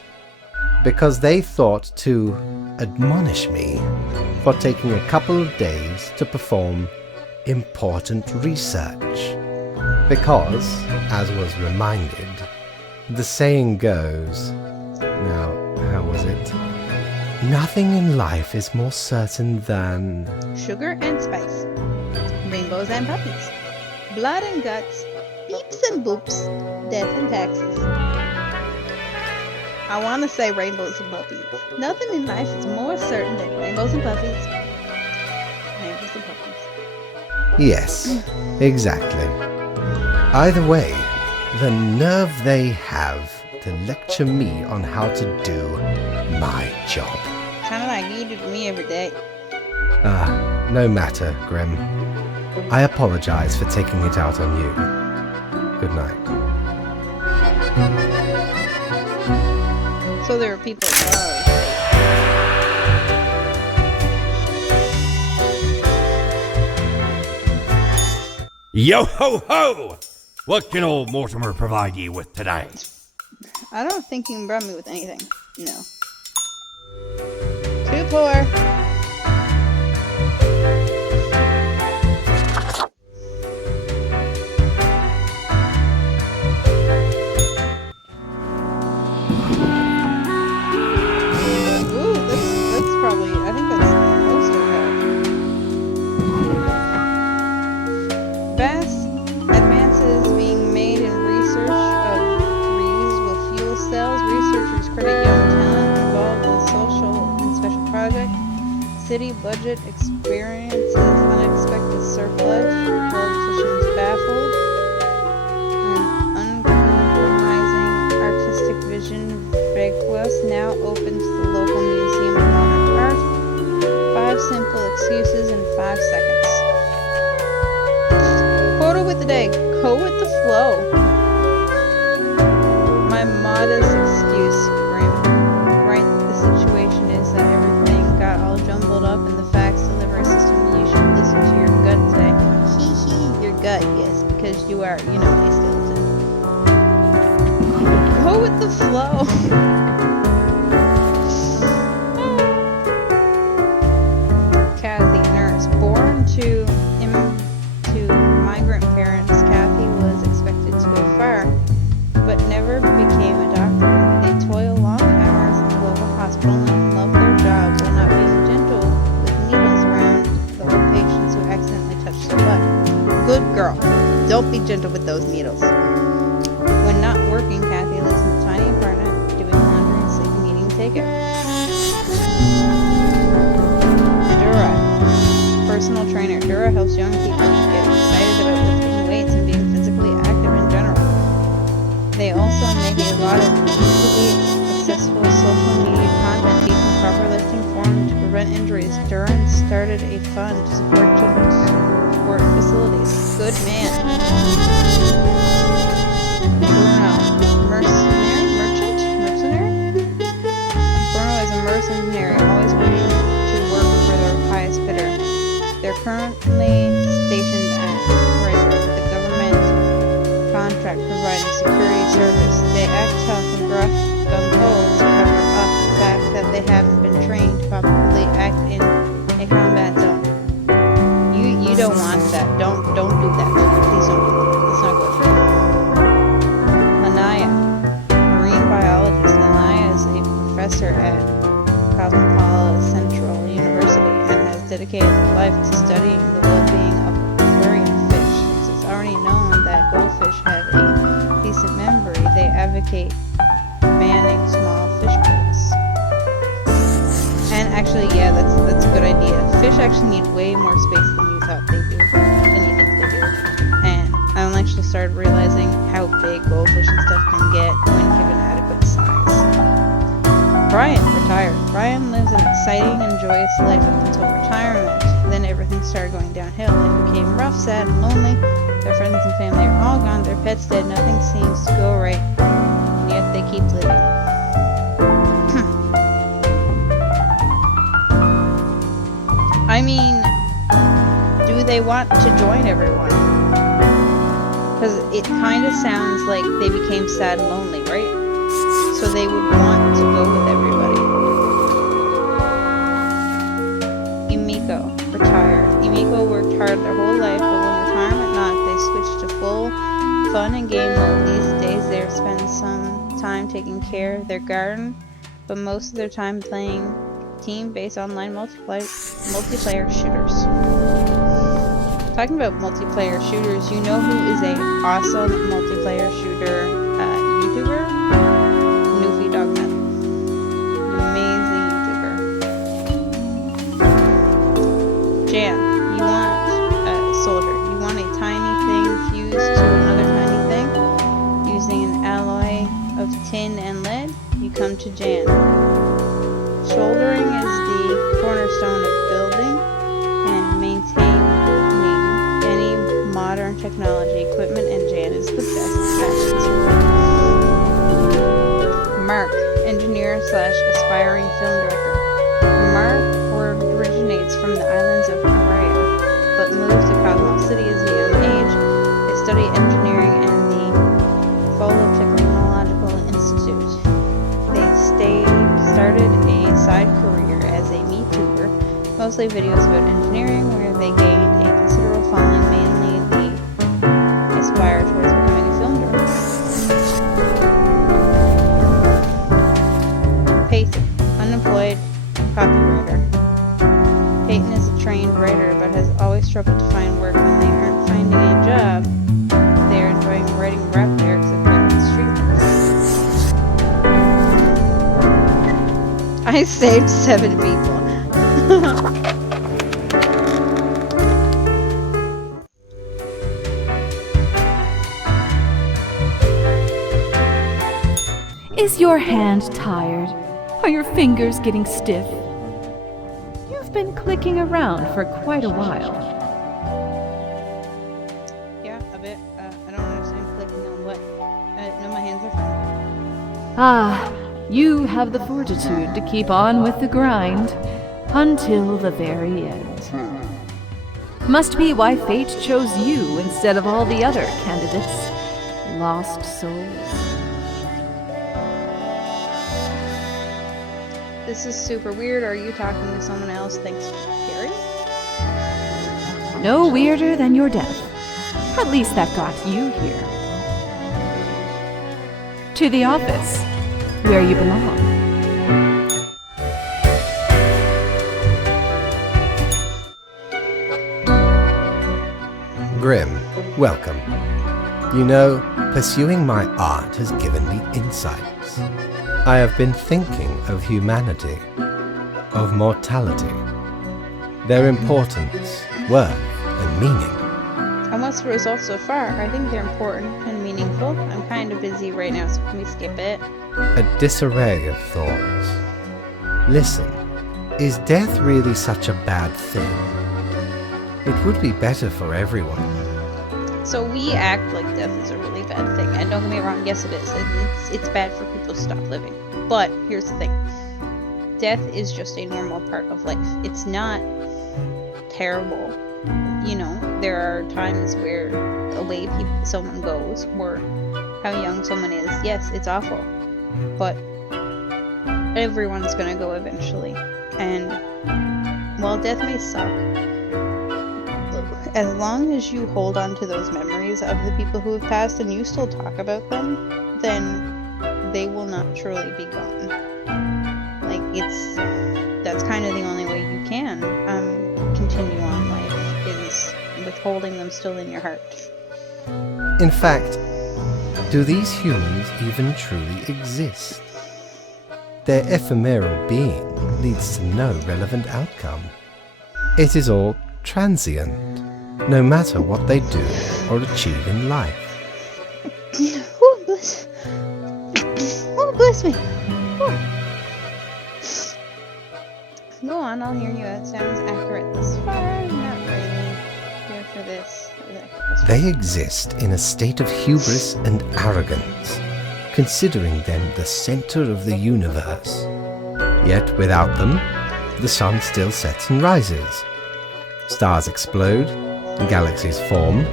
Because they thought to admonish me for taking a couple of days to perform important research. Because, as was reminded, the saying goes, now, how was it? Nothing in life is more certain than... Sugar and spice. Rainbows and puppies. Blood and guts. Beeps and boops. Death and taxes. I want to say rainbows and puppies. Nothing in life is more certain than rainbows and puppies. Rainbows and puppies. Yes, exactly. Either way, the nerve they have to lecture me on how to do my job. Kinda like you do to me every day. No matter, Grim. I apologize for taking it out on you. Good night. So there are people above. Yo ho ho! What can old Mortimer provide ye with today? I don't think you can bribe me with anything. No. Too poor. Ooh, that's probably, I think that's most of it. Vast advances being made in research of reusable fuel cells. Researchers credit young talent involved in social and special projects. City budget experiences unexpected surplus. Politicians baffled. An uncompromising artistic vision bequest now open to the local Museum of Modern Art. 5 simple excuses in 5 seconds. Quote with the day. Go with the flow. My modest excuse, Grim. Right, the situation is that everything got all jumbled up in the fax delivery system and you should listen to your gut today. Hee hee, your gut, yes, because you are, you know, a skeleton. Go with the flow. Kathy, nurse, born to migrant parents, Kathy was expected to go far, but never became a doctor. They toil long hours in the local hospital and love their job while not being gentle with needles around the old patients who accidentally touched their butt. Good girl. Don't be gentle with those needles. When not working, Kathy lives in a tiny apartment, doing laundry and sleeping, eating takeout. Dura, personal trainer. Dura helps young people get excited about lifting weights and being physically active in general. They also make a lot of easily accessible social media content teaching proper lifting form to prevent injuries. Duran started a fund to support children's sport facilities. Good man. Bruno, mercenary? Bruno is a mercenary, always ready to work for the highest bidder. They're currently stationed at Raybrook. The government contract providing security service. They act tough and gruff, gung-ho to cover up the fact that they haven't been trained to properly act in a combat zone. You don't want that. Don't do that. Please don't do that. It's not good. Lanaya, marine biologist. Lanaya is a professor at Cosmopolis Central University and has dedicated her life to studying the well-being of aquarium fish. Since it's already known that goldfish have a decent memory, they advocate banning small fish pools. And actually, yeah, that's a good idea. Fish actually need way more space than you thought they do, than you think they do. And I actually started realizing how big goldfish and stuff can get when given adequate size. Brian retired. Brian lives an exciting and joyous life up until retirement. Then everything started going downhill. It became rough, sad, and lonely. Their friends and family are all gone. Their pets dead. Nothing seems to go right. And yet they keep living. I mean, do they want to join everyone? Because it kind of sounds like they became sad and lonely, right? So they would want to go with everybody. Emiko retired. Emiko worked hard their whole life, but when retirement knocked, they switched to full fun and game mode. These days they spend some time taking care of their garden, but most of their time playing team-based online multiplayer shooters. Talking about multiplayer shooters, you know who is a awesome multiplayer shooter YouTuber? Newfie Dogman. Amazing YouTuber. Jan, you want a soldier. You want a tiny thing fused to another tiny thing? Using an alloy of tin and lead? You come to Jan. Shouldering is the cornerstone of building and maintaining any modern technology equipment, and Jan is the best at it. Mark, engineer/aspiring film director. Mark originates from the islands of Araya, but moved to Cosmo City as a young age. They study engineering in the Polo Technological Institute. They started a side career as a MeTuber, mostly videos about engineering, where they gained a considerable following, mainly the aspire towards becoming a film director. Peyton, unemployed copywriter. Peyton is a trained writer, but has always struggled to find work. When they aren't finding a job, they are enjoying writing rap lyrics about street work. I saved 7 people. Is your hand tired? Are your fingers getting stiff? You've been clicking around for quite a while. Yeah, a bit. I don't understand clicking on what. No, my hands are fine. Ah, you have the fortitude to keep on with the grind until the very end. Must be why fate chose you instead of all the other candidates. Lost souls. This is super weird. Are you talking to someone else? Thanks, Gary? No weirder than your death. At least that got you here. To the office, where you belong. Grim, welcome. You know, pursuing my art has given me insights. I have been thinking of humanity, of mortality, their importance, worth, and meaning. And what's the result so far? I think they're important and meaningful. I'm kind of busy right now, so can we skip it? A disarray of thoughts. Listen, is death really such a bad thing? It would be better for everyone. So we act like death is a really bad thing, and don't get me wrong, yes it is. It's bad for people to stop living. But here's the thing. Death is just a normal part of life. It's not terrible. You know, there are times where the way someone goes or how young someone is, yes, it's awful. But everyone's gonna go eventually. And while death may suck, as long as you hold on to those memories of the people who have passed and you still talk about them, then they will not truly be gone. Like, that's kind of the only way you can continue on life, is with holding them still in your heart. In fact, do these humans even truly exist? Their ephemeral being leads to no relevant outcome. It is all transient, no matter what they do or achieve in life. Oh, bless. Oh, bless me. Oh. Go on, I'll hear you. It sounds accurate thus far. I'm not really here for this. They exist in a state of hubris and arrogance, considering them the center of the universe. Yet without them, the sun still sets and rises. Stars explode, galaxies form,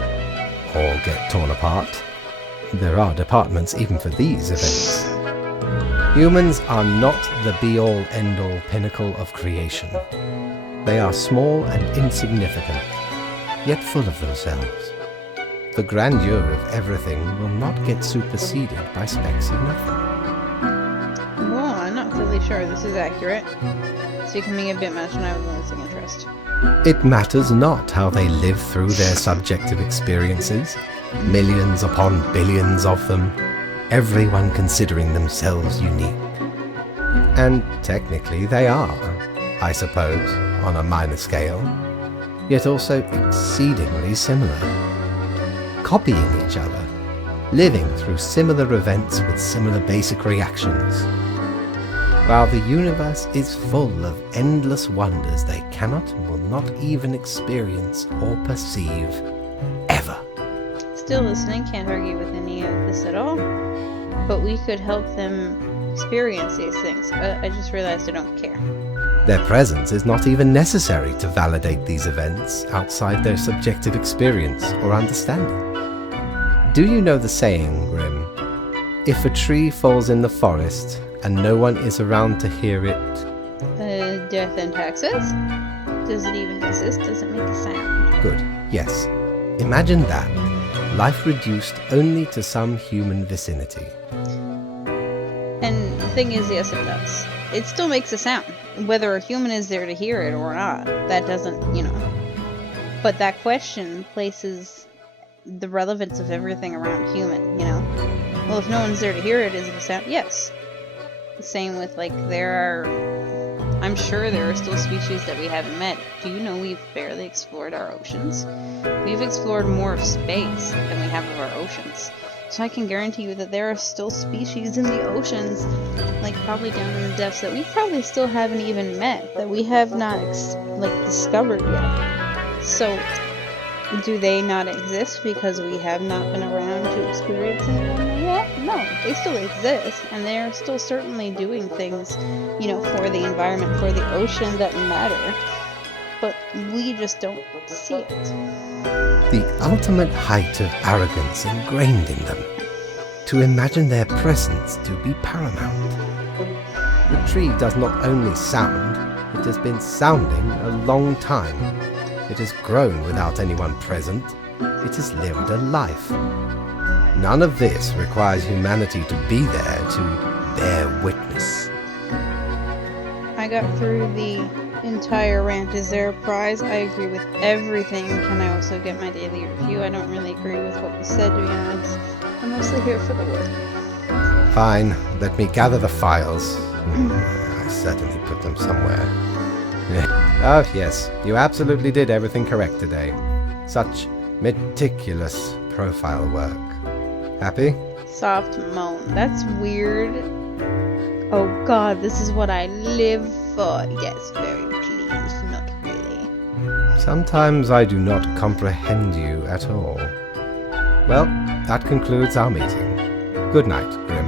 or get torn apart. There are departments even for these events. Humans are not the be-all, end-all pinnacle of creation. They are small and insignificant, yet full of themselves. The grandeur of everything will not get superseded by specks of nothing. Well, I'm not fully sure this is accurate. It's becoming a bit much and I was losing interest. It matters not how they live through their subjective experiences, millions upon billions of them, everyone considering themselves unique. And technically they are, I suppose, on a minor scale, yet also exceedingly similar. Copying each other, living through similar events with similar basic reactions. While the universe is full of endless wonders they cannot and will not even experience or perceive, ever. Still listening, can't argue with any of this at all. But we could help them experience these things. I just realized I don't care. Their presence is not even necessary to validate these events outside their subjective experience or understanding. Do you know the saying, Grim? If a tree falls in the forest and no one is around to hear it... Death and taxes? Does it even exist? Does it make a sound? Good, yes. Imagine that. Life reduced only to some human vicinity. And the thing is, yes, it does. It still makes a sound. Whether a human is there to hear it or not, that doesn't, But that question places the relevance of everything around human, Well, if no one's there to hear it, is it a sound? Yes. The same with, I'm sure there are still species that we haven't met. Do you know we've barely explored our oceans? We've explored more of space than we have of our oceans. So I can guarantee you that there are still species in the oceans, probably down in the depths, that we probably still haven't even met, that we have not, discovered yet. So, do they not exist because we have not been around to experience them yet? No, they still exist, and they are still certainly doing things, for the environment, for the ocean that matter. But we just don't see it. The ultimate height of arrogance ingrained in them, to imagine their presence to be paramount. The tree does not only sound, it has been sounding a long time. It has grown without anyone present. It has lived a life. None of this requires humanity to be there to bear witness. I got through the entire rant. Is there a prize? I agree with everything. Can I also get my daily review? I don't really agree with what was said, to be honest. I'm mostly here for the work. Fine, let me gather the files. I certainly put them somewhere. Oh, yes, you absolutely did everything correct today. Such meticulous profile work. Happy? Soft moan. That's weird. Oh god, this is what I live for. Yes, very pleased. Not really. Sometimes I do not comprehend you at all. Well, that concludes our meeting. Good night, Grim.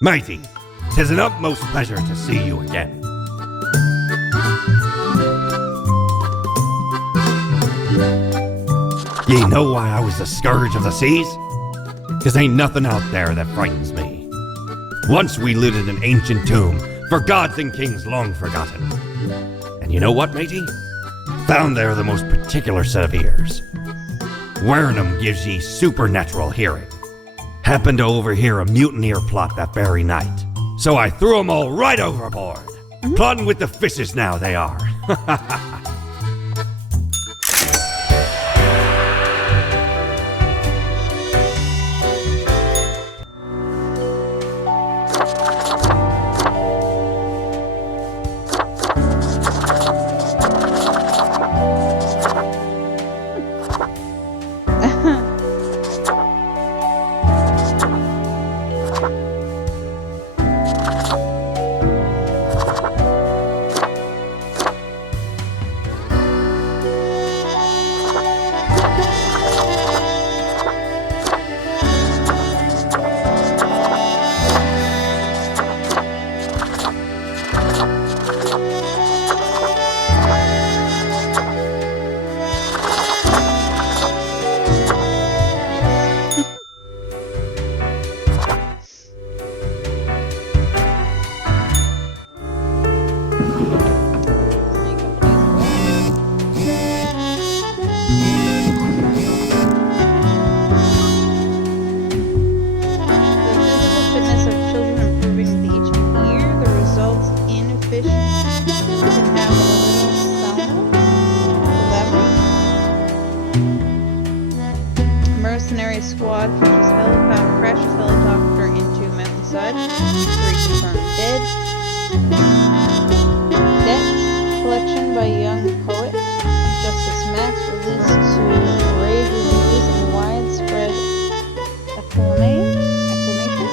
Mighty, 'tis an utmost pleasure to see you again. Ye know why I was the scourge of the seas? 'Cause ain't nothing out there that frightens me. Once we looted an ancient tomb for gods and kings long forgotten. And you know what, matey? Found there the most particular set of ears. Wearing 'em gives ye supernatural hearing. Happened to overhear a mutineer plot that very night. So I threw 'em all right overboard. Plotting with the fishes now they are. Mercenary squad crashes helicopter into mountainside. 3 confirmed dead. Debt collection by young poet. Justice Max released to rave reviews and widespread acclamation.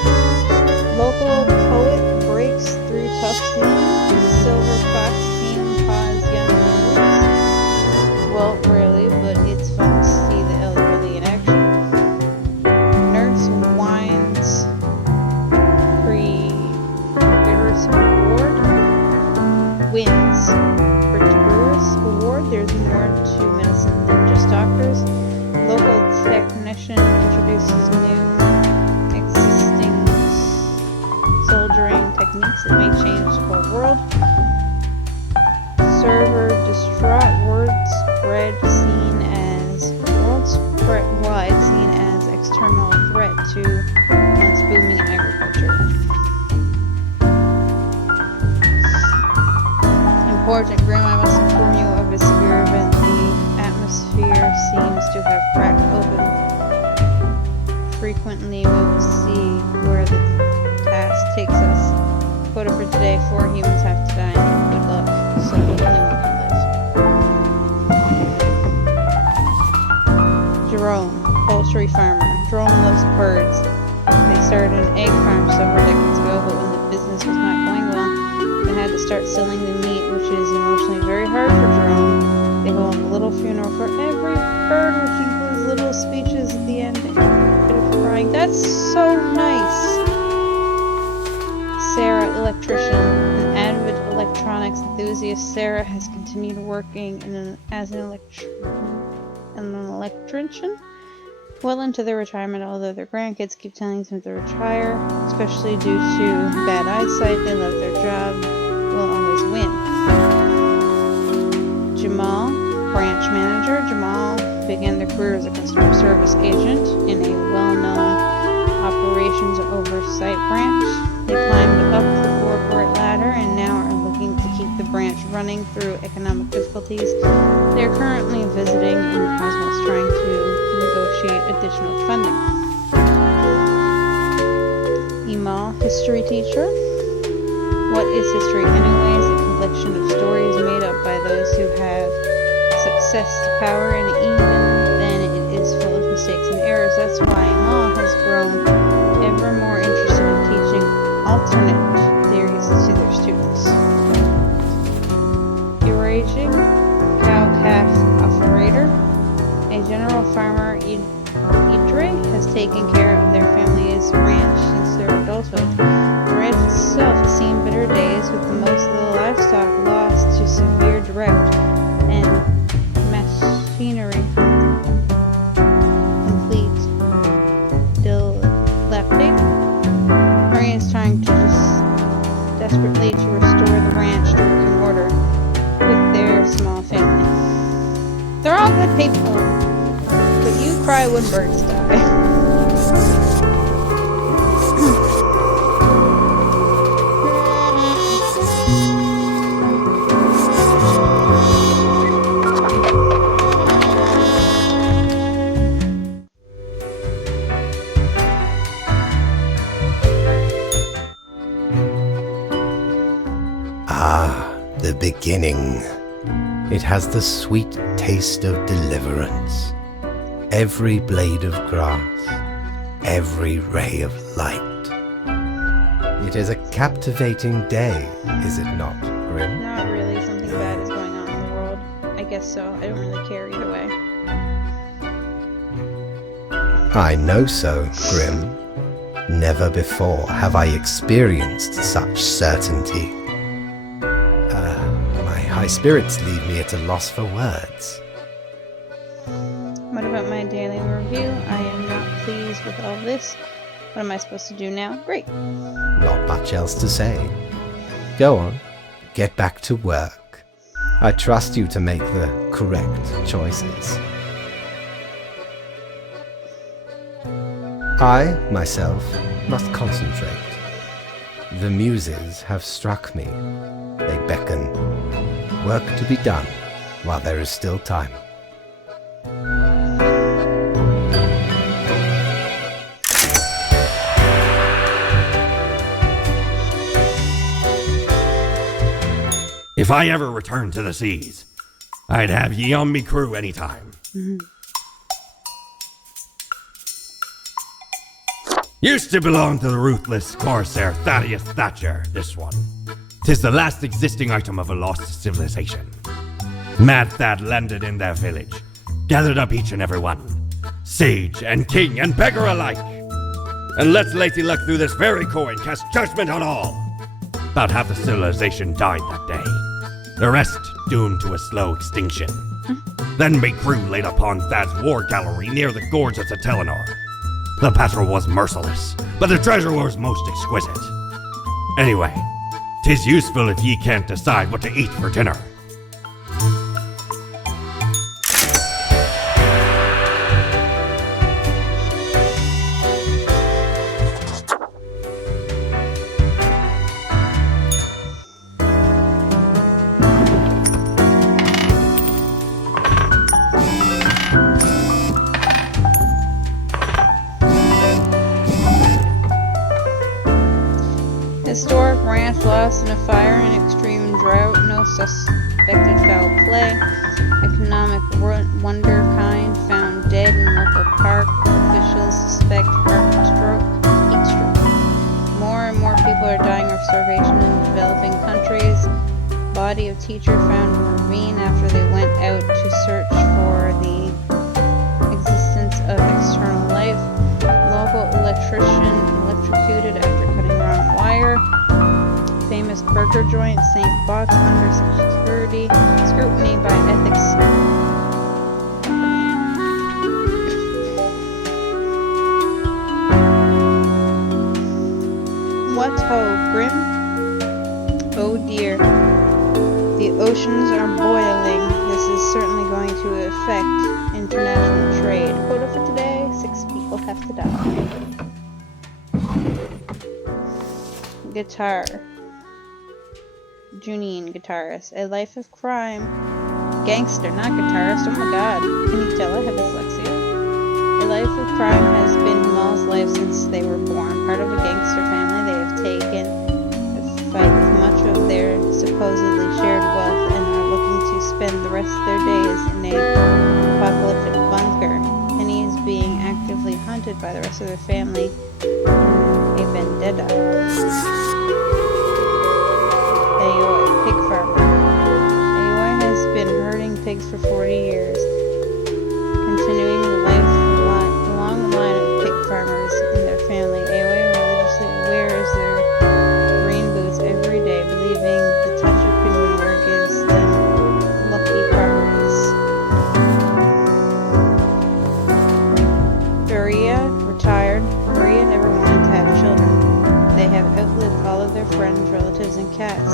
Local poet breaks through tough scenes. Silver Fox theme cause young nerves. Well, rarely, but it's fun to see the elderly in action. Nurse wines Brewers Award wins. Brewers Award. There's more to medicine than just doctors. Local technician introduces new existing soldiering techniques that may change the whole world. Server distraught worldwide seen as external threat to once booming agriculture. Important, Grim, I must inform you of a severe event. The atmosphere seems to have cracked open. Frequently we will see where the task takes us. Quota for today, 4 humans have to die. Good luck. So only one can live. Jerome, poultry farmer. Jerome loves birds. They started an egg farm several decades ago, but when the business was not going well, they had to start selling the meat, which is emotionally very hard for Jerome. They hold a little funeral for every bird, which includes little speeches at the end and a bit of crying. That's so nice. Sarah, electrician. An avid electronics enthusiast, Sarah has continued working as an electrician well into their retirement, although their grandkids keep telling them to retire, especially due to bad eyesight. They love their job, will always win. Jamal, branch manager. Jamal began their career as a customer service agent in a well-known operations oversight branch. They climbed up the corporate ladder and now are looking to keep the branch running through economic difficulties. They are currently visiting in Cosmos trying to negotiate additional funding. Emal, history teacher. What is history anyways? A collection of stories made up by those who have success to power, and even then it is full of mistakes and errors. That's why Emal has grown ever more interested in teaching alternate theories to their students. Iraging, cow-calf operator. A general farmer, Idre, has taken care of their family's ranch since their adulthood. areas with the most of the livestock lost to severe drought and machinery complete dilapidated. Maria is trying to desperately to restore the ranch to working order with their small family. They're all good people, but you cry when birds die. The beginning. It has the sweet taste of deliverance. Every blade of grass, every ray of light. It is a captivating day, is it not, Grim? Not really. Something bad is going on in the world. I guess so. I don't really care either way. I know so, Grim. Never before have I experienced such certainty. My spirits leave me at a loss for words. What about my daily review? I am not pleased with all this. What am I supposed to do now? Great. Not much else to say. Go on, get back to work. I trust you to make the correct choices. I, myself, must concentrate. The muses have struck me. They beckon. Work to be done while there is still time. If I ever return to the seas, I'd have ye on me crew anytime. Used to belong to the ruthless corsair Thaddeus Thatcher, this one. 'Tis the last existing item of a lost civilization. Mad Thad landed in their village, gathered up each and every one, sage and king and beggar alike, and let Lady Luck through this very coin cast judgment on all. About half the civilization died that day, the rest doomed to a slow extinction. Then me crew laid upon Thad's war gallery near the gorge of Satelinor. The battle was merciless, but the treasure was most exquisite. Anyway, 'tis useful if ye can't decide what to eat for dinner. Historic ranch lost in a fire and extreme drought. No suspected foul play. Economic wonder kind found dead in local park. Officials suspect heat stroke. More and more people are dying of starvation in developing countries. Body of teacher found in a ravine after they went out to search for the existence of external life. Local electrician electrocuted after cutting wrong wire. Famous burger joint, St. Box, under scrutiny by ethics. What ho, Grim? Oh dear. The oceans are boiling. This is certainly going to affect international trade. Quota for today, 6 people have to die. Guitar. Junine, guitarist. A life of crime. Gangster, not guitarist. Oh my god. Can you tell I have dyslexia? A life of crime has been Himal's life since they were born. Part of a gangster family, they have taken a fight with much of their supposedly shared wealth and are looking to spend the rest of their days in a apocalyptic bunker. Penny is being actively hunted by the rest of their family in a vendetta. Aoi, pig farmer. Aoi has been herding pigs for 40 years, continuing the long line of pig farmers in their family. Aoi religiously wears their green boots every day, believing friends, relatives, and cats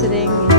sitting